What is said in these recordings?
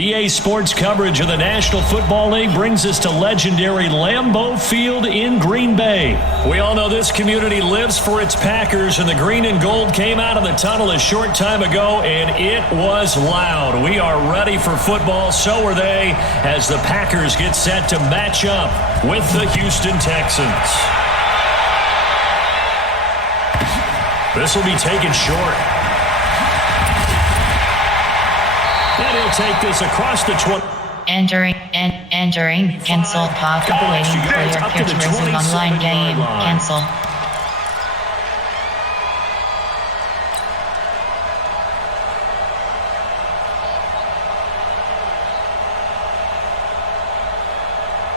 EA Sports coverage of the National Football League brings us to legendary Lambeau Field in Green Bay. We all know this community lives for its Packers, and the green and gold came out of the tunnel a short time ago, and it was loud. We are ready for football, so are they, as the Packers get set to match up with the Houston Texans. This will be taken short. And he'll take this across the 20. Entering, cancel, pop, waiting for your peer to resume online game, cancel.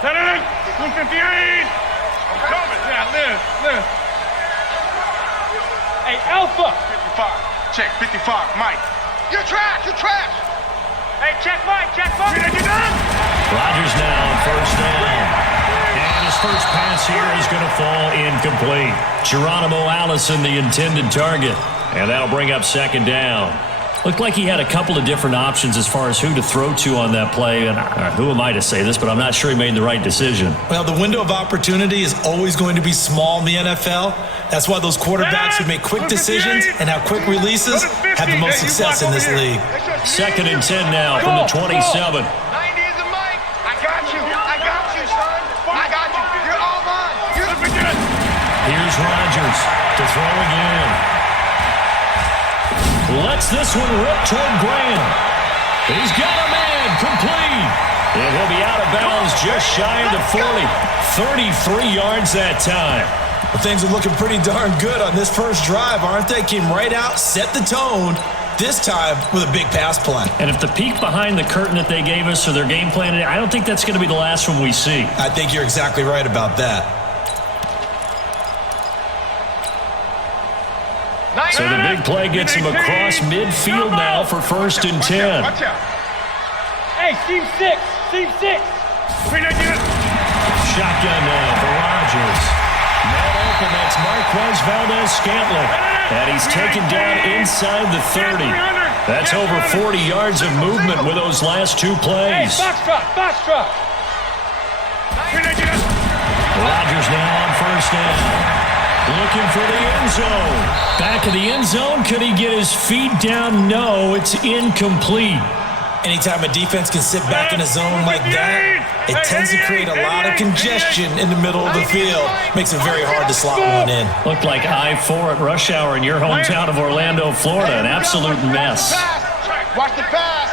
Saturday, 258. I'm coming. Yeah, live. Hey, Alpha. 55. Check, 55. Mike. You're trash. Hey, check Mike. Rodgers now on first down. And his first pass here is going to fall incomplete. Geronimo Allison, the intended target. And that'll bring up second down. Looked like he had a couple of different options as far as who to throw to on that play. And who am I to say this, but I'm not sure he made the right decision. Well, the window of opportunity is always going to be small in the NFL. That's why those quarterbacks who make quick decisions and have quick releases have the most success in this league. Second and 10 now from the 27. 90 is the mic. I got you, son. I got you. You're all mine. Here's Rodgers to throw again. Lets this one rip toward Graham. He's got a man complete. And he'll be out of bounds just shy of the 40. 33 yards that time. Well, things are looking pretty darn good on this first drive, aren't they? Came right out, set the tone, this time with a big pass play. And if the peek behind the curtain that they gave us or their game plan, I don't think that's going to be the last one we see. I think you're exactly right about that. So the big play gets him across midfield now for first and 10. Watch out. Hey, Steve 6. Shotgun now for Rodgers. Man open, that's Marquez Valdez-Scantling. And he's taken down inside the 30. That's over 40 yards of movement with those last two plays. Hey, box truck. Rodgers now on first down. Looking for the end zone. Back of the end zone. Could he get his feet down? No, it's incomplete. Anytime a defense can sit back in a zone like that, it tends to create a lot of congestion in the middle of the field. Makes it very hard to slot one in. Looked like I-4 at rush hour in your hometown of Orlando, Florida. An absolute mess. Watch the pass.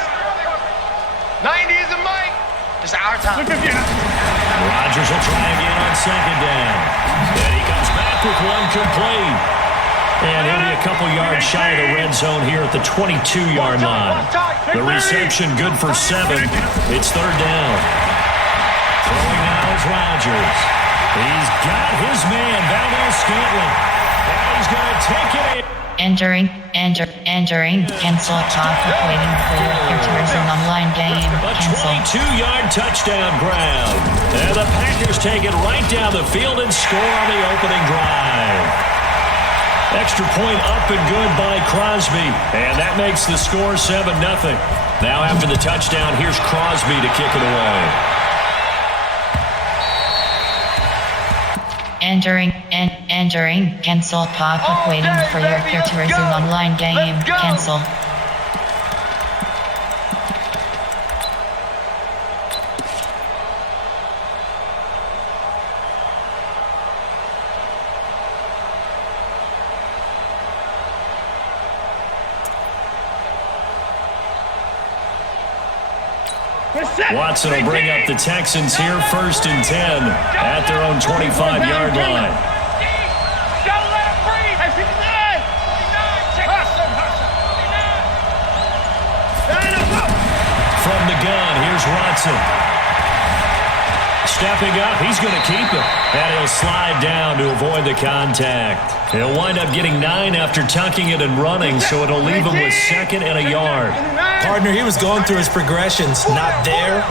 90 is the mic. It's our time. Rodgers will try again on second down. And he comes back with one complete. And he'll be a couple yards shy of the red zone here at the 22-yard line. The reception good for 7. It's third down. Throwing now is Rodgers. He's got his man, Valdez-Scantling. And he's going to take it in. Entering, cancel, top, waiting for your peer to resume online game, cancel. A 22-yard touchdown grab. And the Packers take it right down the field and score on the opening drive. Extra point up and good by Crosby. And that makes the score 7-0. Now after the touchdown, here's Crosby to kick it away. Entering, cancel, pop-up, waiting for your peer to resume online game, cancel. Watson will bring up the Texans here first and 10 at their own 25-yard line. From the gun, here's Watson. Stepping up, he's going to keep it. And he'll slide down to avoid the contact. He'll wind up getting 9 after tucking it and running, so it'll leave him with 2nd and a yard. Partner, he was going through his progressions. Not there.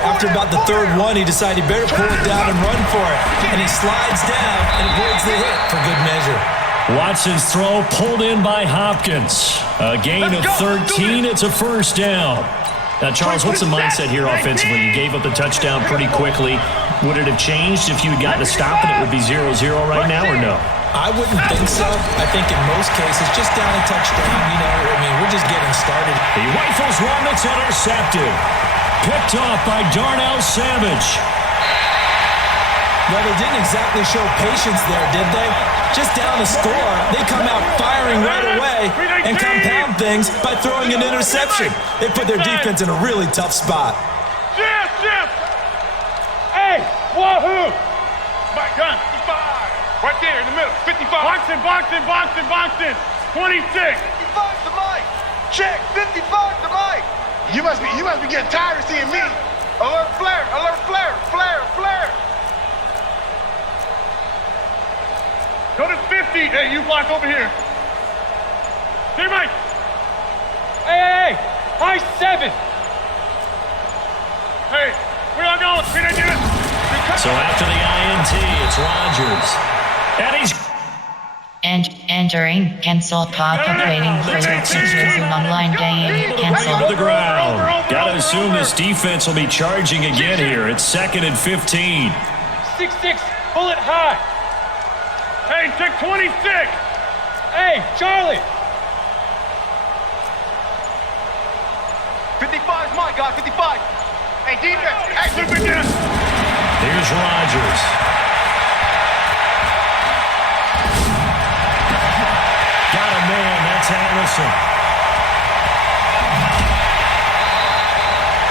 After about the third one, he decided he better pull it down and run for it. And he slides down and avoids the hit for good measure. Watson's throw pulled in by Hopkins. A gain of 13. It's a first down. Charles, what's the mindset here offensively? You gave up the touchdown pretty quickly. Would it have changed if you had gotten a stop and it would be 0-0 right now, or no? I wouldn't think so. I think in most cases, just down a touchdown, we're just getting started. He rifles one that's intercepted. Picked off by Darnell Savage. Well, they didn't exactly show patience there, did they? Just down a score, they come out firing right away and compound things by throwing an interception. They put their defense in a really tough spot. Jim! Hey, wahoo! My gun, 55. Right there in the middle, 55. Boxing. 26. 55's the mic. Check, 55's the mic. You must be getting tired of seeing me. Alert flare. Go to 50. Hey, you block over here. Hey, Mike. Hey. High 7. Hey, where y'all going? We didn't do it. So after the INT, it's Rodgers. And he's... And entering cancel pop-up waiting for your resume online game. Cancel. To the ground. Gotta assume this defense will be charging again here. It's 2nd and 15. 6-6, bullet high. Hey, check 26. Hey, Charlie. 55's my guy, 55. Hey, defense. Hey, super down. Here's Rodgers. Got a man. That's Allison.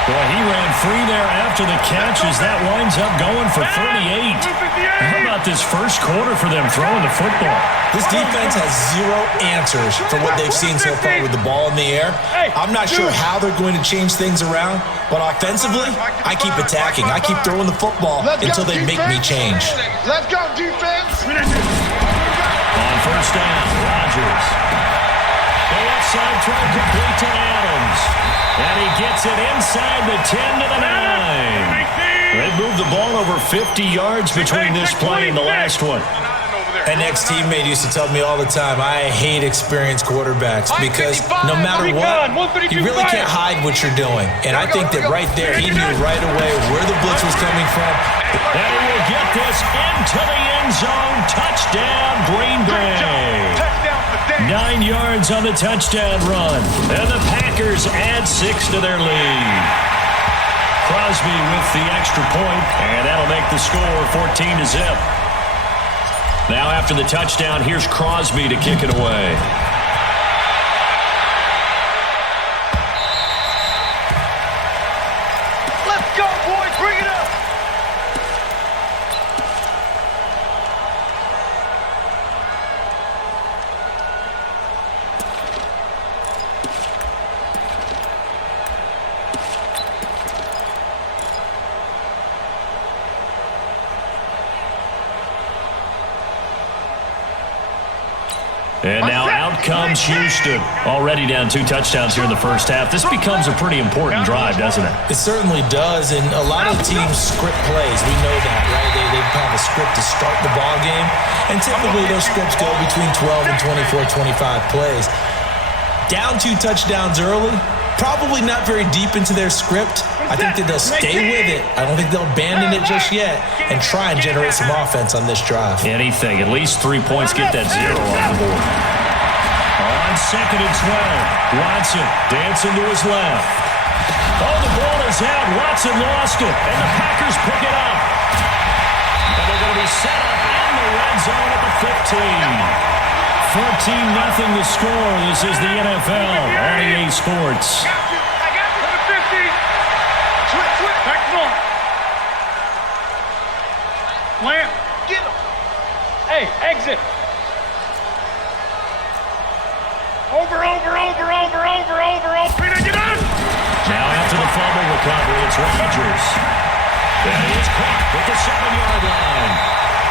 Boy, he ran free there after the catches. That winds up going for 38. How about this first quarter for them throwing the football? This defense has zero answers for what they've seen so far with the ball in the air. I'm not sure how they're going to change things around, but offensively, I keep attacking. I keep throwing the football until they make me change. Let's go, defense. On first down, Rodgers. The left side trying to complete to Adams. And he gets it inside the 10 to the 9. They moved the ball over 50 yards between this play and the last one. An ex-teammate used to tell me all the time, I hate experienced quarterbacks because no matter what, you really can't hide what you're doing. And I think that right there, he knew right away where the blitz was coming from. And he will get this into the end zone. Touchdown, Green Bay. 9 yards on the touchdown run. And the Packers add 6 to their lead. Crosby with the extra point, and that'll make the score 14-0. Now after the touchdown, here's Crosby to kick it away. Let's go, boys. Bring it up. And now out comes Houston. Already down 2 touchdowns here in the first half. This becomes a pretty important drive, doesn't it? It certainly does, and a lot of teams script plays. We know that, right? They have a script to start the ball game, and typically those scripts go between 12 and 24, 25 plays. Down 2 touchdowns early, probably not very deep into their script. I think that they'll stay with it. I don't think they'll abandon it just yet and try and generate some offense on this drive. Anything. At least 3 points. Get that 0 on the board. On 2nd and 12. Watson dancing to his left. Oh, the ball is out. Watson lost it. And the Packers pick it up. And they're going to be set up in the red zone at the 15. 14-0 the score. This is the NFL on EA Sports. I got you. To the 50. Switch. Back north. Lamp. Get him. Hey, exit. Over. Get on. Now after the fumble recovery, it's Rodgers. And he is caught at the 7-yard line.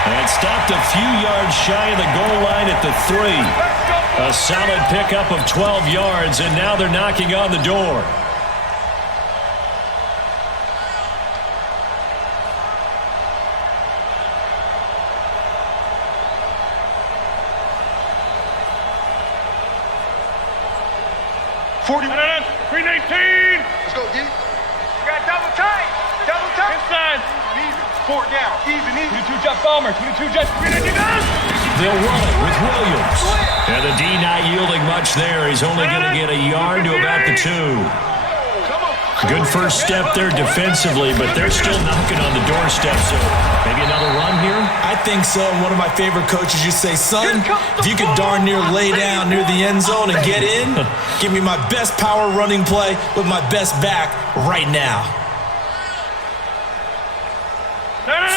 And stopped a few yards shy of the goal line at the 3. A solid pickup of 12 yards, and now they're knocking on the door. 319. Let's go, D. You got double tight. Double tight. Inside. Easy. 4 down. Easy. 22 jet bomber. 22 jet. 319 down. They'll run it with Williams. And the D not yielding much there. He's only going to get a yard to about the 2. Good first step there defensively, but they're still knocking on the doorstep. So maybe another run here? I think so. One of my favorite coaches used to say, son, if you could darn near lay down near the end zone and get in, give me my best power running play with my best back right now.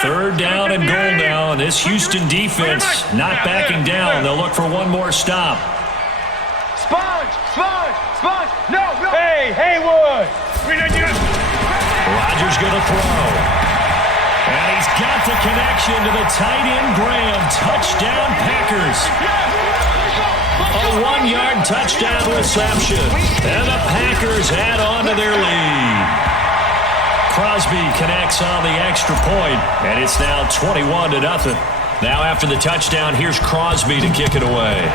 3rd down and goal now, and this Houston defense not backing down. They'll look for one more stop. Sponge. No. Hey, Haywood. Rodgers going to throw. And he's got the connection to the tight end, Graham. Touchdown, Packers. A 1-yard touchdown reception. And the Packers add on to their lead. Crosby connects on the extra point, and it's now 21-0. Now after the touchdown, here's Crosby to kick it away.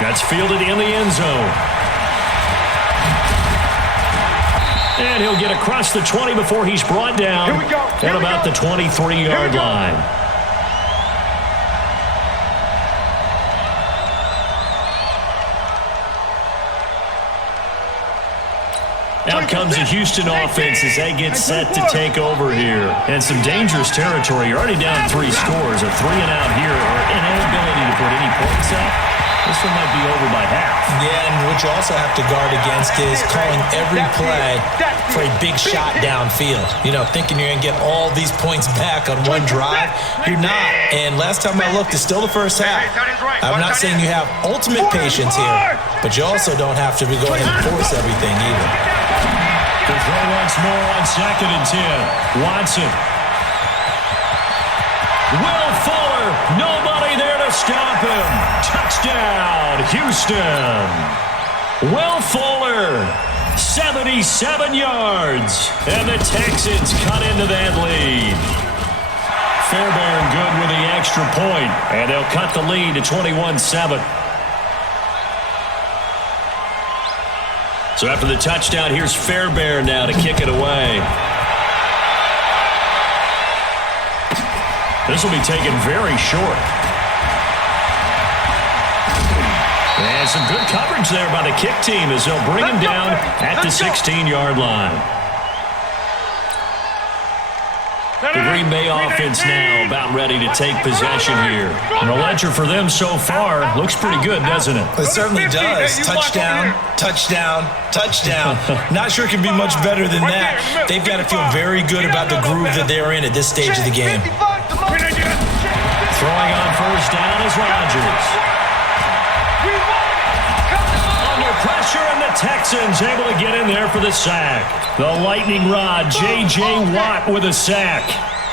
That's fielded in the end zone. And he'll get across the 20 before he's brought down at about the 23-yard line. Out comes the Houston offense as they get set to take over here. And some dangerous territory. You're already down 3 scores. A 3-and-out here or inability to put any points up. This one might be over by half. Yeah, and what you also have to guard against is calling every play for a big shot downfield. You know, thinking you're going to get all these points back on one drive. You're not. And last time I looked, it's still the first half. I'm not saying you have ultimate patience here, but you also don't have to be going and force everything either. To throw once more on 2nd and 10. Watson. Will Fuller. Nobody there to stop him. Touchdown, Houston. Will Fuller. 77 yards. And the Texans cut into that lead. Fairbairn good with the extra point. And they'll cut the lead to 21-7. So after the touchdown, here's Fairbairn now to kick it away. This will be taken very short. And some good coverage there by the kick team as they'll bring him down at the 16-yard line. The Green Bay offense now about ready to take possession here. And the ledger for them so far looks pretty good, doesn't it? It certainly does. Touchdown, touchdown, touchdown. Not sure it can be much better than that. They've got to feel very good about the groove that they're in at this stage of the game. Throwing on 1st down is Rodgers. Under pressure, and the Texans able to get in there for the sack. The lightning rod, J.J. Watt with a sack.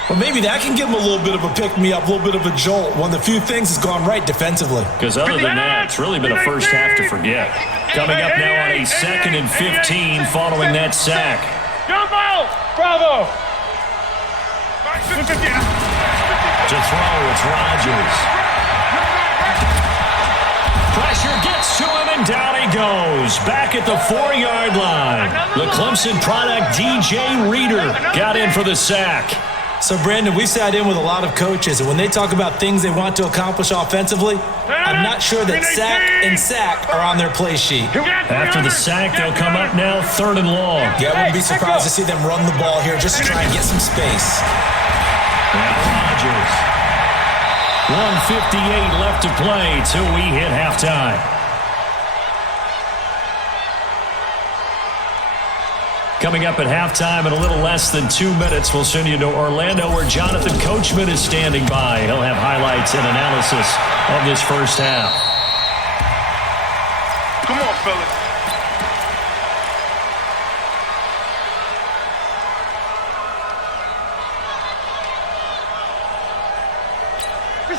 Well, maybe that can give them a little bit of a pick-me-up, a little bit of a jolt. One of the few things that's gone right defensively. Because other than that, it's really been a first half to forget. Coming up now on a 2nd and 15 following that sack. Jump out! Bravo! To throw, it's Rodgers. Pressure gets to him, and down he goes. Back at the 4-yard line. The Clemson product, DJ Reader, got in for the sack. So, Brandon, we've sat in with a lot of coaches, and when they talk about things they want to accomplish offensively, I'm not sure that sack and sack are on their play sheet. After the sack, they'll come up now 3rd and long. Yeah, I wouldn't be surprised to see them run the ball here just to try and get some space. Rodgers. 1:58 left to play till we hit halftime. Coming up at halftime in a little less than 2 minutes, we'll send you to Orlando where Jonathan Coachman is standing by. He'll have highlights and analysis of this first half. Come on, fellas.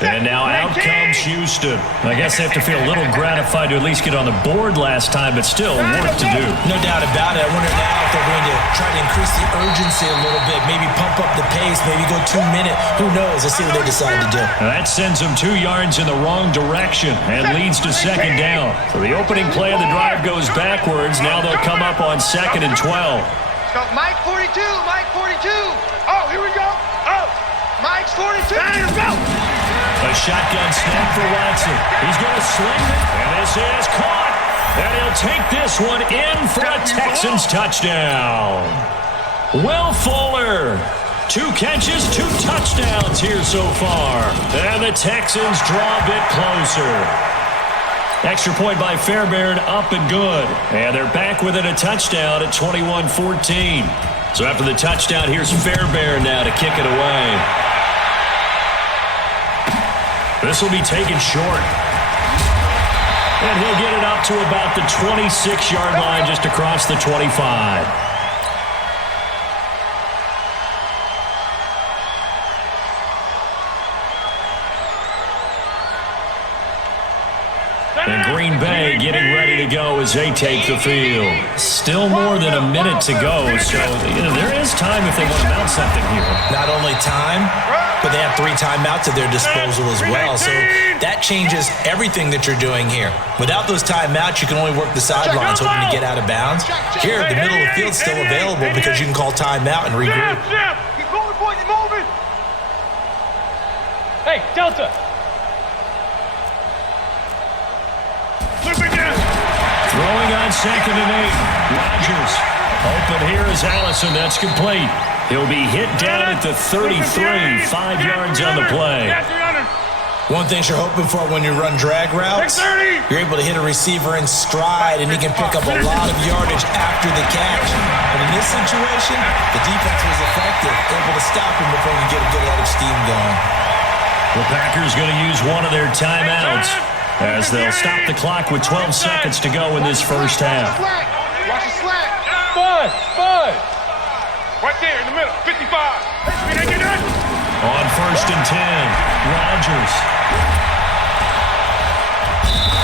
And now out comes Houston. I guess they have to feel a little gratified to at least get on the board last time, but still work to do. No doubt about it. I wonder now if they're going to try to increase the urgency a little bit, maybe pump up the pace, maybe go 2 minute. Who knows? Let's see what they decide to do. That sends them 2 yards in the wrong direction and leads to second down. So the opening play of the drive goes backwards. Now they'll come up on 2nd and 12. Go, Mike 42, Mike 42. Oh, here we go. Oh, Mike's 42. Let's go. A shotgun snap for Watson. He's going to sling it, and this is caught. And he'll take this one in for a Texans touchdown. Will Fuller. 2 catches, 2 touchdowns here so far. And the Texans draw a bit closer. Extra point by Fairbairn, up and good. And they're back within a touchdown at 21-14. So after the touchdown, here's Fairbairn now to kick it away. This will be taken short. And he'll get it up to about the 26-yard line just across the 25. And Green Bay getting ready to go as they take the field. Still more than a minute to go, so there is time if they want to mount something here. Not only time, but they have 3 timeouts at their disposal as well. So that changes everything that you're doing here. Without those timeouts, you can only work the sidelines hoping to get out of bounds. Here, the middle of the field's still available because you can call timeout and regroup. Keep moving, boys, keep moving. Hey, Delta. Throwing on 2nd and 8. Rodgers. Open here is Allison. That's complete. He'll be hit down at the 33. 5 yards on the play. One thing you're hoping for when you run drag routes, you're able to hit a receiver in stride, and he can pick up a lot of yardage after the catch. But in this situation, the defense was effective, able to stop him before he could get a good head of steam going. The Packers going to use one of their timeouts as they'll stop the clock with 12 seconds to go in this first half. Watch the slack. 5. Right there in the middle, 55. On 1st and 10, Rodgers.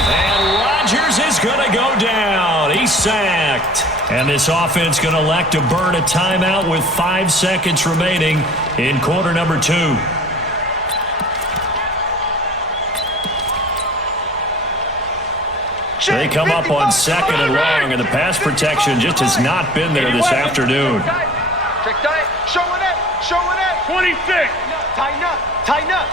And Rodgers is going to go down. He's sacked. And this offense going to elect to burn a timeout with 5 seconds remaining in quarter number 2. They come up on 2nd and long, and the pass protection just has not been there this afternoon. Trick tight. Showing it. 26. Tighten up.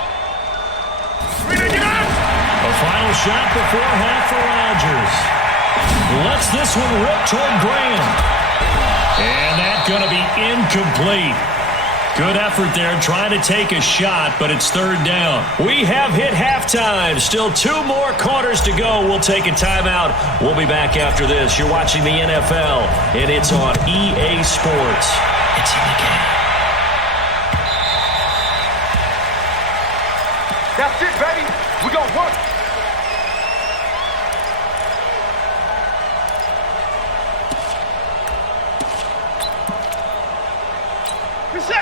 A final shot before half for Rodgers. Lets this one rip toward Graham. And that's going to be incomplete. Good effort there trying to take a shot, but it's 3rd down. We have hit halftime. Still 2 more quarters to go. We'll take a timeout. We'll be back after this. You're watching the NFL, and it's on EA Sports. It's in the game. That's it, baby. We gonna work.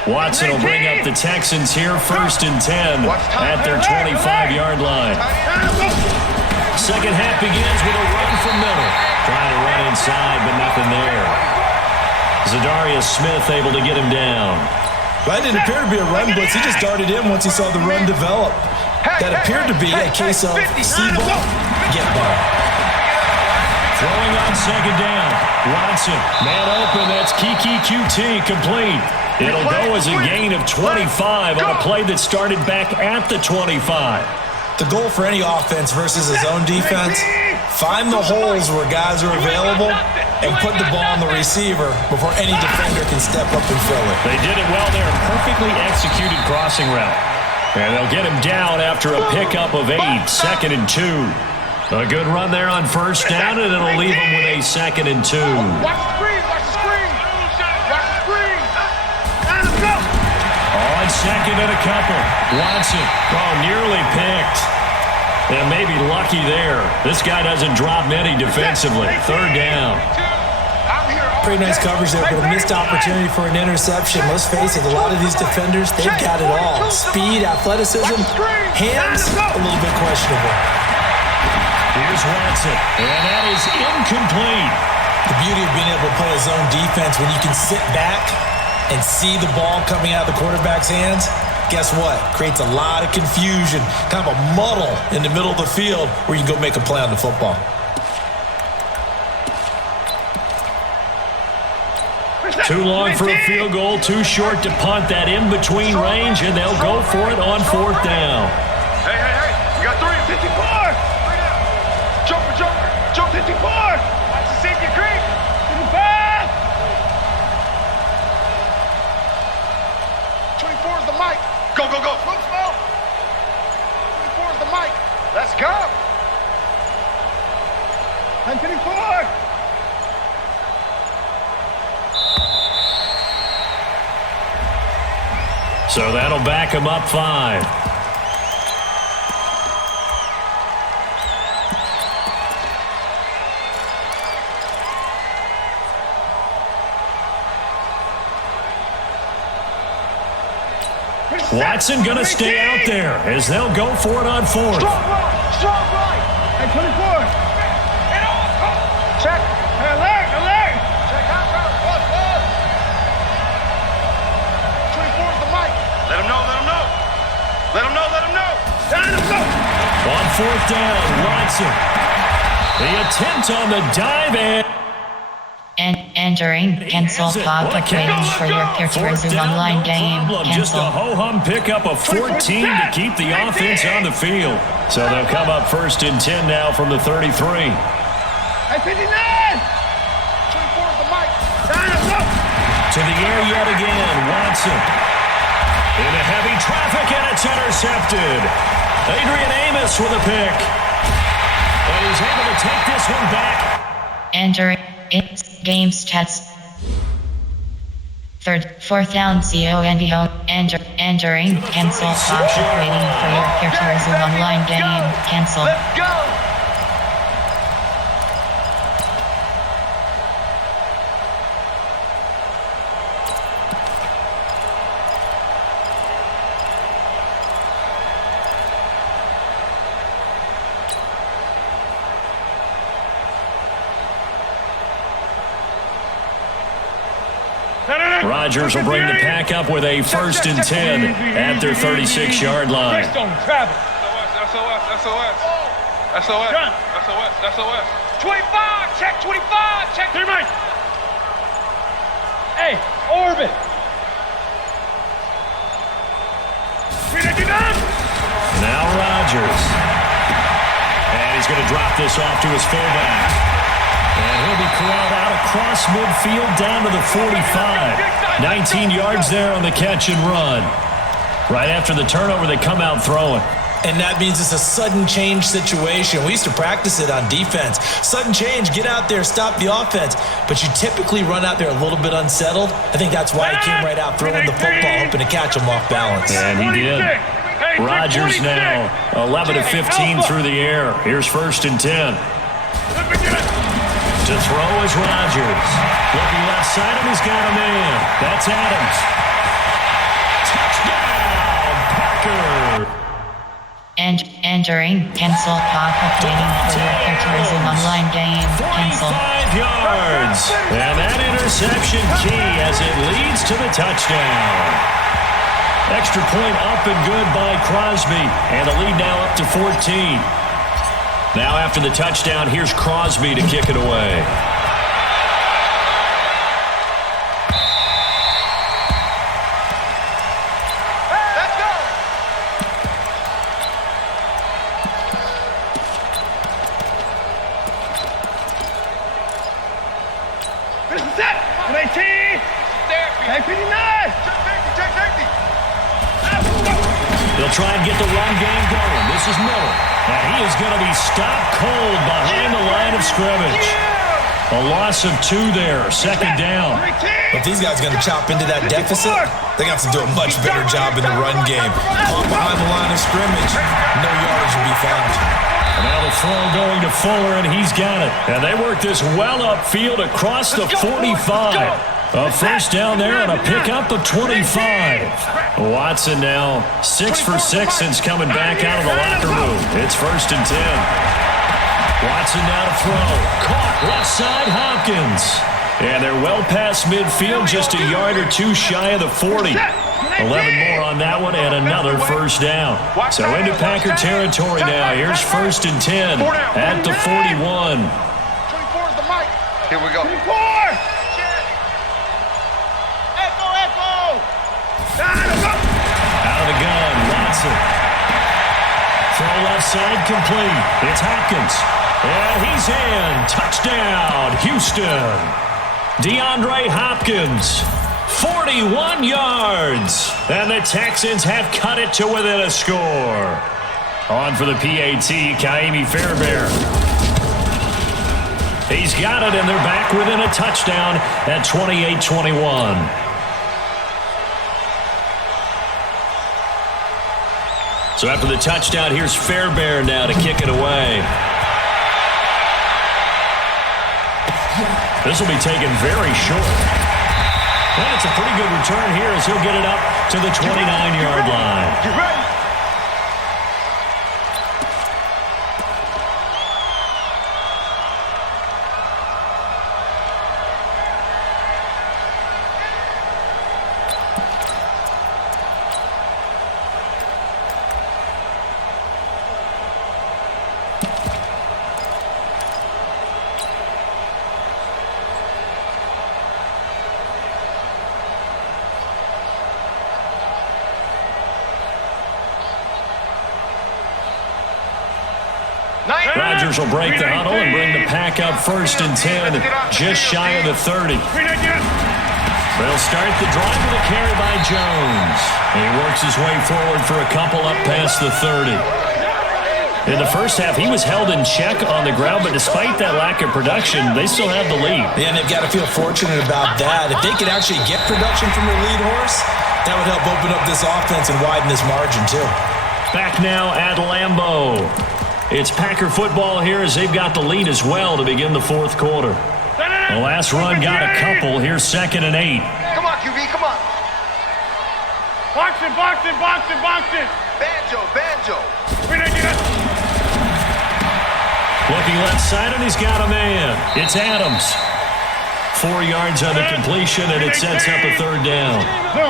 Watson will bring up the Texans here, 1st and 10 at their 25-yard line. Second half begins with a run from Miller. Trying to run inside, but nothing there. Zadarius Smith able to get him down. That didn't appear to be a run blitz. He just darted in once he saw the run develop. That appeared to be a case of see ball, get ball. Throwing on 2nd down. Watson, man open. That's Kiki QT complete. It'll go as a gain of 25 on a play that started back at the 25. The goal for any offense versus his own defense, find the holes where guys are available and put the ball on the receiver before any defender can step up and fill it. They did it well there. Perfectly executed crossing route. And they'll get him down after a pickup of 8, 2nd and 2. A good run there on 1st down, and it'll leave him with a 2nd and 2. Watch the screen. On 2nd and a couple. Watson, nearly picked. And maybe lucky there. This guy doesn't drop many defensively. 3rd down. I'm here Pretty nice coverage there, but a missed opportunity for an interception. Let's face it, a lot of these defenders, they've got it all. Speed, athleticism, hands, a little bit questionable. Here's Watson, and that is incomplete. The beauty of being able to play a zone defense when you can sit back and see the ball coming out of the quarterback's hands, guess what? Creates a lot of confusion, kind of a muddle in the middle of the field where you can go make a play on the football. Too long for a field goal, too short to punt. That in-between range, and they'll go for it on fourth down. Hey, we got 54. Jump, 54. Watch the safety creep. 55. 24 is the mic. Go. Move slow. 24 is the mic. Let's go. 54. So that'll back him up 5. Watson going to stay out there as they'll go for it on fourth. Strong right. And 24. Check. Alert. Check out route. 24 is the mic. Let him know. On fourth down, Watson. The attempt on the dive And entering cancel pocket waiting for your peer to resume online game. Just a Cancel. ho-hum pickup of 14 to keep the offense on the field. So they'll come up first and 10 now from the 33. Hey, 59. 24 is the mic. To the air yet again, Watson. Into heavy traffic, and it's intercepted. Adrian Amos with a pick. And he's able to take this one back. Entering its game stats. Fourth down, CONVO. Entering cancel pocket waiting for your peer to resume online game. Cancel. Let's go. Rodgers will bring the pack up with a first and 10 at their 36-yard line. SOS. 25. Check 25. Check 3 mics. Hey, orbit. 399. Now Rodgers. And he's going to drop this off to his fullback. And he'll be corralled out across midfield down to the 45. 19 yards there on the catch and run. Right after the turnover, they come out throwing. And that means it's a sudden change situation. We used to practice it on defense. Sudden change, get out there, stop the offense. But you typically run out there a little bit unsettled. I think that's why he came right out throwing the football, hoping to catch him off balance. And he did. Rodgers now 11 of 15 through the air. Here's first and 10. To throw is Rodgers. Looking left side, and he's got a man. That's Adams. Touchdown, Packers. And entering cancel pocket waiting for your peer to resume online game. Cancel. 45 yards. And that interception key as it leads to the touchdown. Extra point up and good by Crosby. And the lead now up to 14. Now after the touchdown, here's Crosby to kick it away. Let's go. This is it. 18. Hey, 59. Check safety. They'll try and get the run game going. This is Miller. And he is going to be stopped cold behind the line of scrimmage. A loss of 2 there, second down. If these guys are going to chop into that deficit, they got to do a much better job in the run game. Caught behind the line of scrimmage, no yards will be found. Now the throw going to Fuller, and he's got it. And they work this well upfield across the 45. A first down there and a pickup of 25. Watson now 6 for 6 since coming back out of the locker room. It's 1st and 10. Watson now to throw. Caught left side, Hopkins. And they're well past midfield, just a yard or two shy of the 40. 11 more on that one and another first down. So into Packer territory now. Here's 1st and 10 at the 41. 24 is the mic. Here we go. 24! Out of the gun, Watson. Throw left side complete. It's Hopkins. And he's in. Touchdown, Houston. DeAndre Hopkins, 41 yards. And the Texans have cut it to within a score. On for the PAT, Kaimi Fairbairn. He's got it, and they're back within a touchdown at 28-21. So after the touchdown, here's Fairbairn now to kick it away. This will be taken very short. And it's a pretty good return here as he'll get it up to the 29-yard line. Get ready. Rodgers will break the huddle and bring the pack up 1st and 10, just shy of the 30. They'll start the drive with a carry by Jones. He works his way forward for a couple up past the 30. In the first half, he was held in check on the ground, but despite that lack of production, they still have the lead. Yeah, and they've got to feel fortunate about that. If they could actually get production from their lead horse, that would help open up this offense and widen this margin, too. Back now at Lambeau. It's Packer football here as they've got the lead as well to begin the 4th quarter. The last run got a couple. Here's 2nd and 8. Come on, QB, come on. Box it. Banjo. Looking left side, and he's got a man. It's Adams. 4 yards on the completion, and it sets up a 3rd down.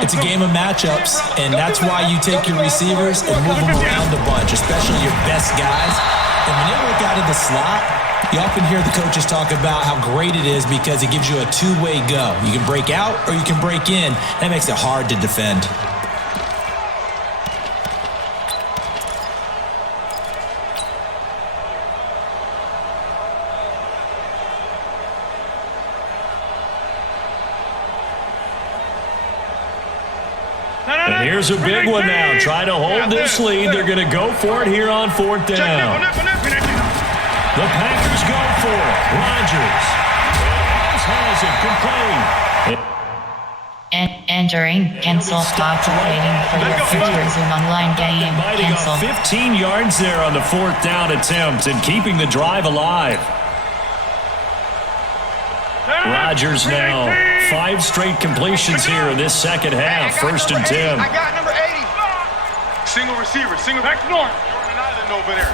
It's a game of matchups, and that's why you take your receivers and move them around a bunch, especially your best guys. And when they work out of the slot, you often hear the coaches talk about how great it is because it gives you a two-way go. You can break out or you can break in. That makes it hard to defend. And here's a big one now. Try to hold this lead. They're going to go for it here on 4th down. The Packers go for it. Rodgers has it complete. Entering, cancel, stop waiting for your future Zoom online game, cancel. 15 yards there on the 4th down attempt and keeping the drive alive. Rodgers now 5 straight completions here in this second half. 1st and 10. I got number 80. Single receiver. Back north. You're on an island over there.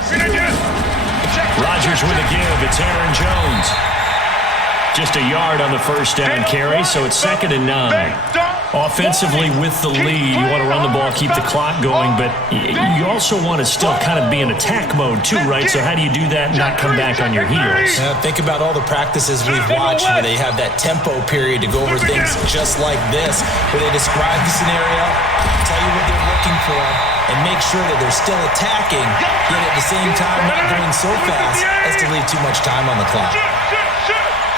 Rodgers with a give. It's Aaron Jones. Just a yard on the 1st down carry, so it's 2nd and 9. Offensively with the lead, you want to run the ball, keep the clock going, but you also want to still kind of be in attack mode too, right? So how do you do that and not come back on your heels? Think about all the practices we've watched where they have that tempo period to go over things just like this, where they describe the scenario, tell you what they're looking for, and make sure that they're still attacking, yet at the same time not going so fast as to leave too much time on the clock.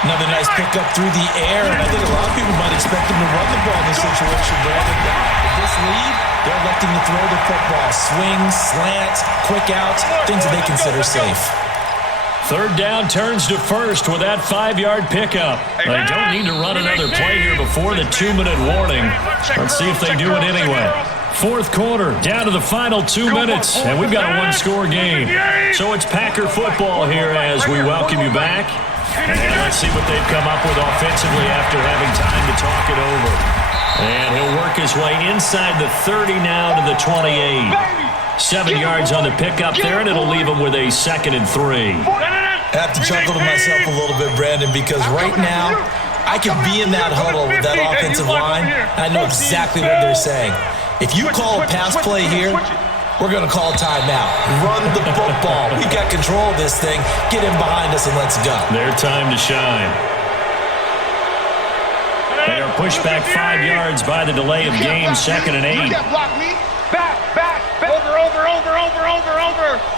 Another nice pickup through the air, and I think a lot of people might expect them to run the ball in this situation, Brandon. With this lead, they're electing to throw the football. Swings, slants, quick outs, things that they consider safe. 3rd down turns to 1st with that 5-yard pickup. They don't need to run another play here before the 2-minute warning. Let's see if they do it anyway. Fourth quarter, down to the final 2 minutes, and we've got a one-score game. So it's Packer football here as we welcome you back. And let's see what they've come up with offensively after having time to talk it over. And he'll work his way inside the 30 now to the 28. 7 yards on the pickup there, and it'll leave him with a 2nd and 3. I have to chuckle to myself a little bit, Brandon, because right now I can be in that huddle with that offensive line. I know exactly what they're saying. If you call a pass play here, we're going to call timeout. Run the football. We've got control of this thing. Get him behind us and let's go. Their time to shine. They are pushed back 5 yards by the delay of game, 2nd and 8. You can't block me. Back. Over.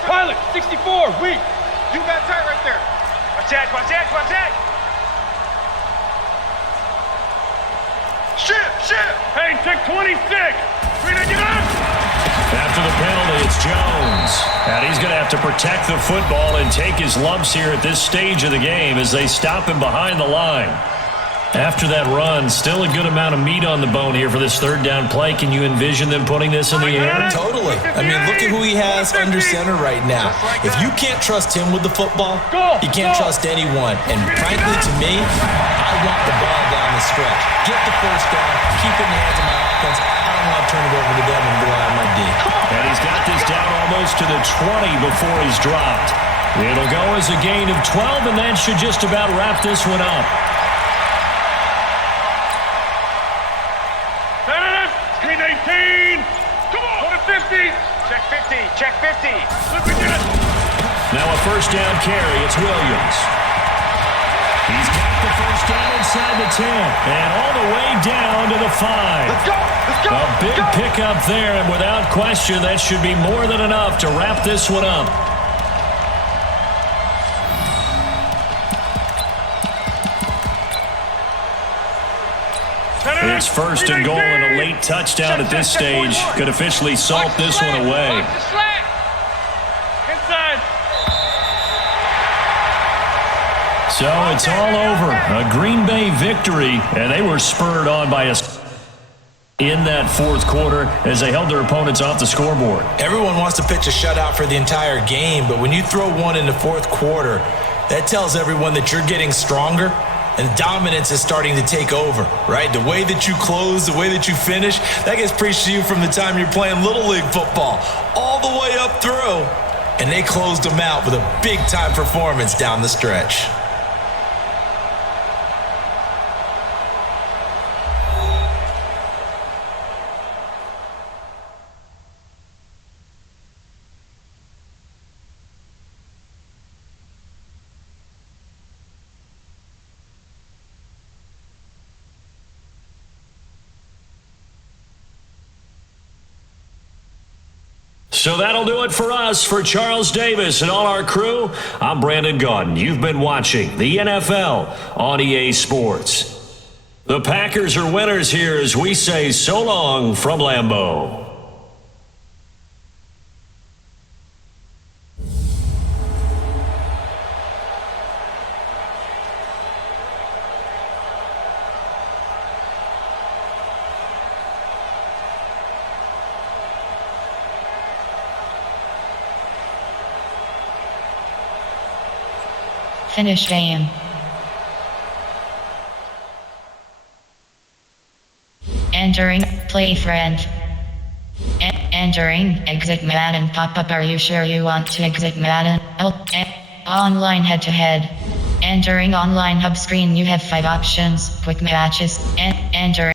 Pilot, 64, weak. You got tight right there. Watch that. Shift. Hey, check 26. After the penalty, it's Jones. And he's going to have to protect the football and take his lumps here at this stage of the game as they stop him behind the line. After that run, still a good amount of meat on the bone here for this third down play. Can you envision them putting this in the air? Totally. I mean, look at who he has under center right now. If you can't trust him with the football, you can't trust anyone. And frankly, to me, I want the ball down the stretch. Get the first down, keep it in the hands of my offense. I don't want to turn it over to them and rely on my D. And he's got this down almost to the 20 before he's dropped. It'll go as a gain of 12, and that should just about wrap this one up. Green 18. Come on. Go to 50. Check 50. Now a first down carry. It's Williams. He's got the first down inside the 10. And all the way down to the 5. Let's go. A big pickup there, and without question, that should be more than enough to wrap this one up. It's 1st and goal, and a late touchdown at this stage could officially salt this one away. Inside. So it's all over. A Green Bay victory, and they were spurred on by a in that fourth quarter as they held their opponents off the scoreboard. Everyone wants to pitch a shutout for the entire game, but when you throw one in the fourth quarter, that tells everyone that you're getting stronger and dominance is starting to take over, right? The way that you close, the way that you finish, that gets preached to you from the time you're playing Little League football all the way up through. And they closed them out with a big-time performance down the stretch. So that'll do it for us. For Charles Davis and all our crew, I'm Brandon Gaudin. You've been watching the NFL on EA Sports. The Packers are winners here as we say so long from Lambeau. Finish game. Entering, play friend. Entering, exit Madden pop-up. Are you sure you want to exit Madden? Online head-to-head. Entering online hub screen. You have 5 options. Quick matches. Entering.